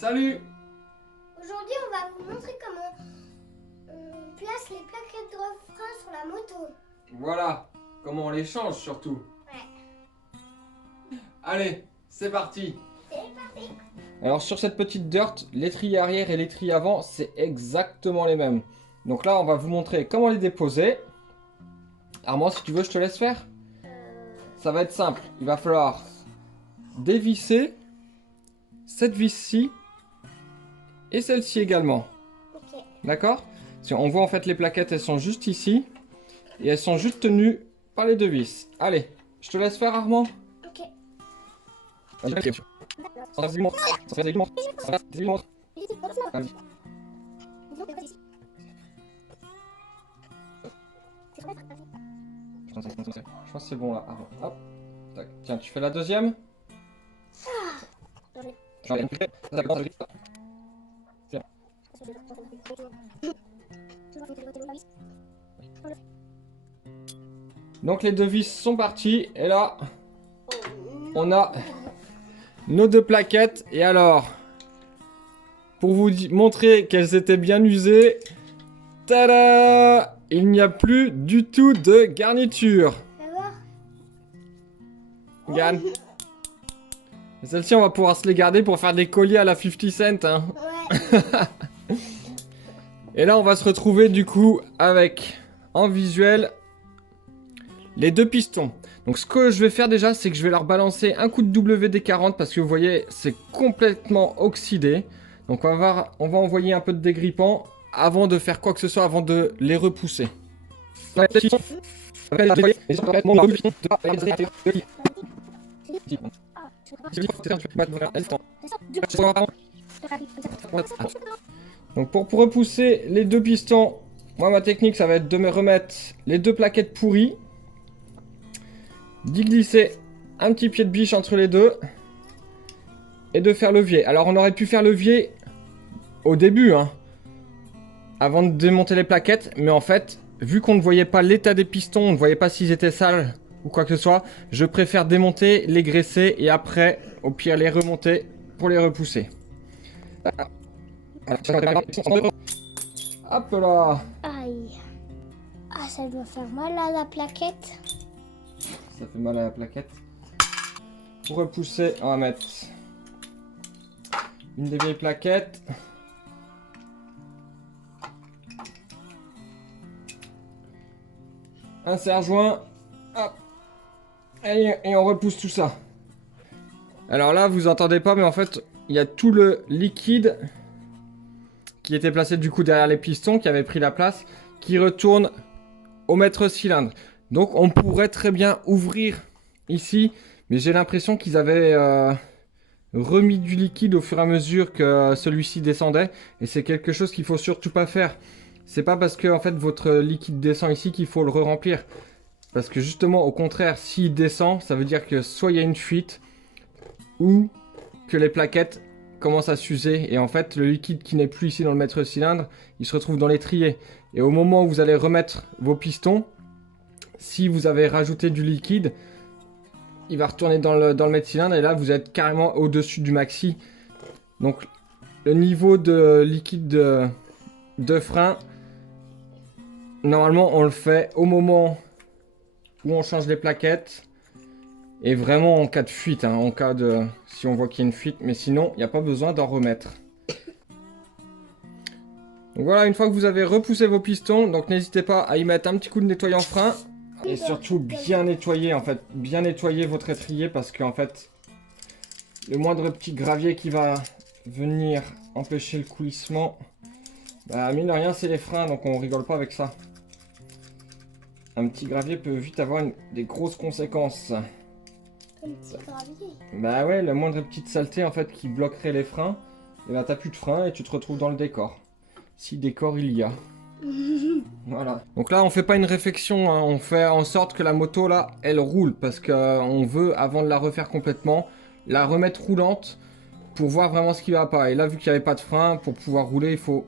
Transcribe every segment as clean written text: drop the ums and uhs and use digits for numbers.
Salut! Aujourd'hui, on va vous montrer comment on place les plaquettes de frein sur la moto. Voilà, comment on les change surtout. Ouais. Allez, c'est parti! C'est parti. Alors sur cette petite dirt, l'étrier arrière et l'étrier avant, c'est exactement les mêmes. Donc là, on va vous montrer comment les déposer. Armand, si tu veux, je te laisse faire. Ça va être simple. Il va falloir dévisser cette vis-ci et celle-ci également. Ok. D'accord? Si on voit en fait les plaquettes, elles sont juste ici. Et elles sont juste tenues par les deux vis. Allez, je te laisse faire, Armand. Ok. Vas-y. Je pense que c'est bon là. Hop. Tac. Tiens, tu fais la deuxième. Donc les deux vis sont partis. Et là, on a nos deux plaquettes. Et alors, pour vous montrer qu'elles étaient bien usées, tada! Il n'y a plus du tout de garniture. Fais voir. Regarde. Celles-ci, on va pouvoir se les garder pour faire des colliers à la 50 cent. Hein. Ouais. Et là, on va se retrouver du coup avec, en visuel, les deux pistons. Donc ce que je vais faire déjà, c'est que je vais leur balancer un coup de WD-40 parce que vous voyez, c'est complètement oxydé. Donc on va envoyer un peu de dégrippant avant de faire quoi que ce soit, avant de les repousser. Donc pour repousser les deux pistons, moi ma technique ça va être de me remettre les deux plaquettes pourries, d'y glisser un petit pied de biche entre les deux et de faire levier. Alors on aurait pu faire levier au début, hein, avant de démonter les plaquettes, mais en fait, vu qu'on ne voyait pas l'état des pistons, on ne voyait pas s'ils étaient sales ou quoi que ce soit, je préfère démonter, les graisser et après, au pire, les remonter pour les repousser. Hop là! Aïe. Ah, ça doit faire mal à la plaquette. Ça fait mal à la plaquette. Pour repousser, on va mettre une des vieilles plaquettes. Un serre-joint. Hop. Et on repousse tout ça. Alors là, vous entendez pas, mais en fait, il y a tout le liquide qui était placé du coup derrière les pistons, qui avait pris la place, qui retourne au maître cylindre. Donc on pourrait très bien ouvrir ici, mais j'ai l'impression qu'ils avaient remis du liquide au fur et à mesure que celui-ci descendait, et c'est quelque chose qu'il faut surtout pas faire. C'est pas parce que en fait votre liquide descend ici qu'il faut le re-remplir. Parce que justement, au contraire, s'il descend, ça veut dire que soit il y a une fuite, ou que les plaquettes commencent à s'user. Et en fait, le liquide qui n'est plus ici dans le maître cylindre, il se retrouve dans l'étrier. Et au moment où vous allez remettre vos pistons, si vous avez rajouté du liquide, il va retourner dans le maître cylindre. Et là, vous êtes carrément au-dessus du maxi. Donc, le niveau de liquide de frein, normalement, on le fait au moment où on change les plaquettes. Et vraiment en cas de fuite, hein, en cas de... si on voit qu'il y a une fuite, mais sinon, il n'y a pas besoin d'en remettre. Donc voilà, une fois que vous avez repoussé vos pistons, donc n'hésitez pas à y mettre un petit coup de nettoyant frein. Et surtout bien nettoyer, en fait, bien nettoyer votre étrier parce qu'en fait, le moindre petit gravier qui va venir empêcher le coulissement, bah mine de rien, c'est les freins, donc on rigole pas avec ça. Un petit gravier peut vite avoir des grosses conséquences. Un petit gravier. Bah ouais, la moindre petite saleté en fait qui bloquerait les freins, et bah t'as plus de frein et tu te retrouves dans le décor. Si décor il y a. Voilà. Donc là on fait pas une réflexion, hein, on fait en sorte que la moto là, elle roule. Parce qu'on veut, avant de la refaire complètement, la remettre roulante pour voir vraiment ce qui va pas. Et là vu qu'il n'y avait pas de frein, pour pouvoir rouler il faut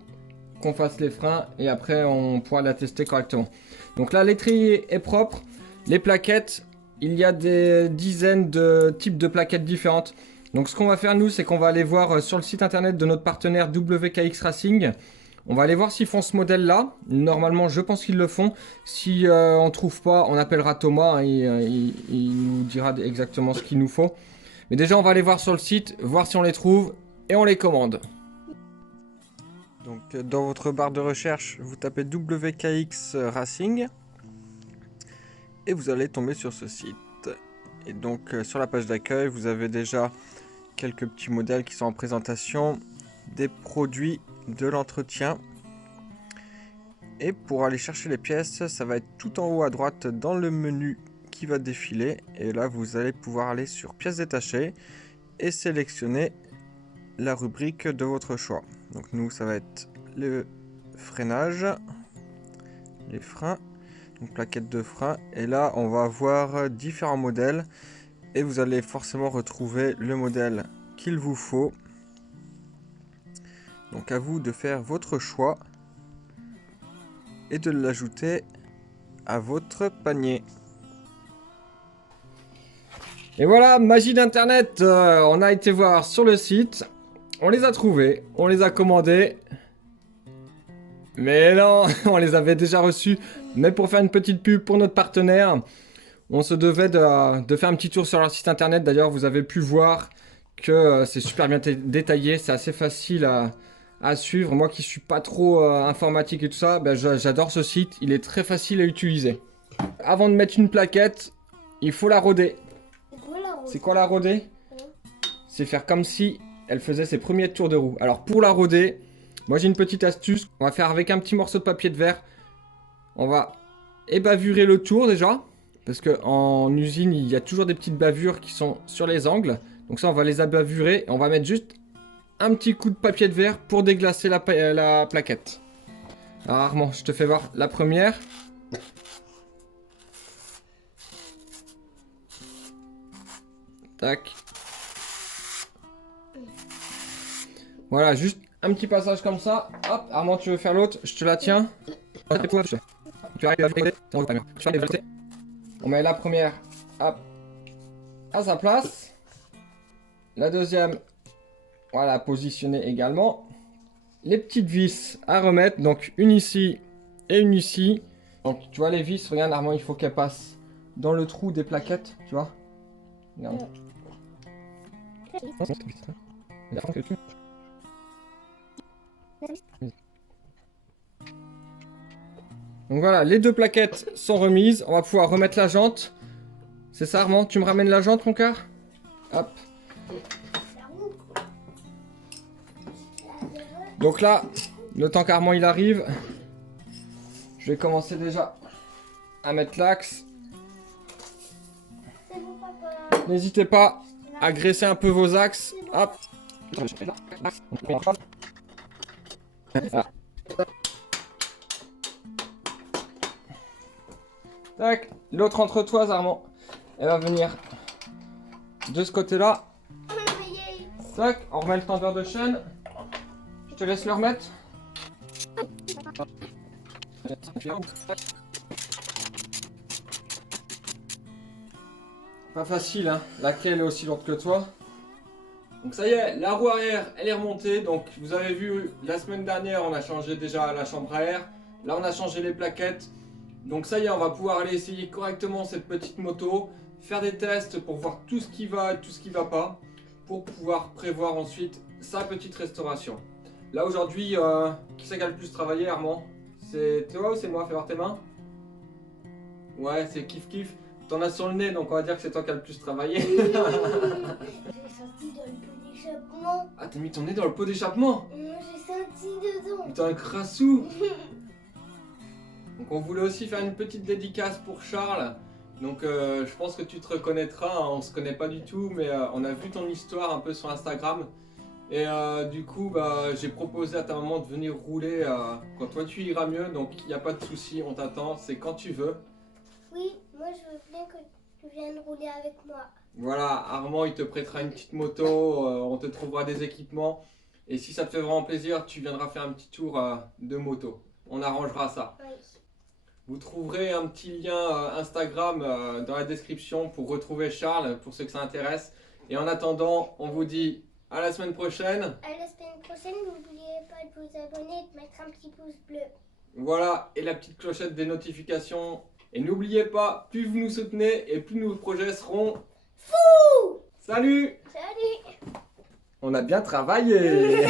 qu'on fasse les freins et après on pourra la tester correctement. Donc là l'étrier est propre, les plaquettes... Il y a des dizaines de types de plaquettes différentes. Donc ce qu'on va faire nous, c'est qu'on va aller voir sur le site internet de notre partenaire WKX Racing. On va aller voir s'ils font ce modèle-là. Normalement, je pense qu'ils le font. Si on ne trouve pas, on appellera Thomas. Hein, il nous dira exactement ce qu'il nous faut. Mais déjà, on va aller voir sur le site, voir si on les trouve et on les commande. Donc dans votre barre de recherche, vous tapez WKX Racing et vous allez tomber sur ce site. Et donc sur la page d'accueil, vous avez déjà quelques petits modèles qui sont en présentation, des produits, de l'entretien. Et pour aller chercher les pièces, ça va être tout en haut à droite dans le menu qui va défiler. Et là, vous allez pouvoir aller sur pièces détachées et sélectionner la rubrique de votre choix. Donc nous, ça va être le freinage, les freins, donc plaquette de frein. Et là, on va avoir différents modèles et vous allez forcément retrouver le modèle qu'il vous faut. Donc à vous de faire votre choix et de l'ajouter à votre panier. Et voilà, magie d'internet, on a été voir sur le site, on les a trouvés, on les a commandés. Mais non, on les avait déjà reçus. Mais pour faire une petite pub pour notre partenaire, on se devait de faire un petit tour sur leur site internet. D'ailleurs, vous avez pu voir que c'est super bien détaillé, c'est assez facile à suivre. Moi qui suis pas trop informatique et tout ça, ben j'adore ce site, il est très facile à utiliser. Avant de mettre une plaquette, il faut la roder. C'est quoi la roder? C'est faire comme si elle faisait ses premiers tours de roue. Alors pour la roder, moi j'ai une petite astuce. On va faire avec un petit morceau de papier de verre. On va ébavurer le tour déjà. Parce qu'en usine, il y a toujours des petites bavures qui sont sur les angles. Donc ça, on va les abavurer. Et on va mettre juste un petit coup de papier de verre pour déglacer la plaquette. Alors Armand, je te fais voir la première. Tac. Voilà, juste un petit passage comme ça. Hop, Armand, tu veux faire l'autre? Je te la tiens. On met la première, hop, à sa place. La deuxième, voilà, positionnée également. Les petites vis à remettre, donc une ici et une ici. Donc tu vois les vis, regarde Armand, il faut qu'elles passent dans le trou des plaquettes, tu vois. Regarde. Donc voilà, les deux plaquettes sont remises. On va pouvoir remettre la jante. C'est ça Armand? Tu me ramènes la jante mon cœur? Hop. Donc là, le temps qu'Armand il arrive, je vais commencer déjà à mettre l'axe. N'hésitez pas à graisser un peu vos axes. Hop. Tac. L'autre entretoise, Armand, elle va venir de ce côté-là. Tac. On remet le tendeur de chaîne. Je te laisse le remettre. Pas facile, hein. Laquelle est aussi lourde que toi. Donc ça y est, la roue arrière, elle est remontée. Donc vous avez vu, la semaine dernière, on a changé déjà la chambre à air. Là, on a changé les plaquettes. Donc ça y est, on va pouvoir aller essayer correctement cette petite moto. Faire des tests pour voir tout ce qui va et tout ce qui va pas. Pour pouvoir prévoir ensuite sa petite restauration. Là aujourd'hui, qui c'est qui a le plus travaillé, Armand? C'est toi ou c'est moi? Fais voir tes mains. Ouais, c'est kiff kiff. T'en as sur le nez, donc on va dire que c'est toi qui a le plus travaillé. J'ai sorti dans le pot d'échappement. Ah, t'as mis ton nez dans le pot d'échappement? Moi j'ai senti dedans. Putain, un crassou. Donc on voulait aussi faire une petite dédicace pour Charles. Donc je pense que tu te reconnaîtras, hein. On se connaît pas du tout, mais on a vu ton histoire un peu sur Instagram. Et du coup, bah, j'ai proposé à ta maman de venir rouler quand toi tu iras mieux. Donc il n'y a pas de souci, on t'attend, c'est quand tu veux. Oui, moi je veux bien que tu viennes rouler avec moi. Voilà, Armand il te prêtera une petite moto, on te trouvera des équipements. Et si ça te fait vraiment plaisir, tu viendras faire un petit tour de moto. On arrangera ça. Oui. Vous trouverez un petit lien Instagram dans la description pour retrouver Charles, pour ceux que ça intéresse. Et en attendant, on vous dit à la semaine prochaine. À la semaine prochaine, n'oubliez pas de vous abonner et de mettre un petit pouce bleu. Voilà, et la petite clochette des notifications. Et n'oubliez pas, plus vous nous soutenez et plus nos projets seront fous. Salut! Salut. On a bien travaillé.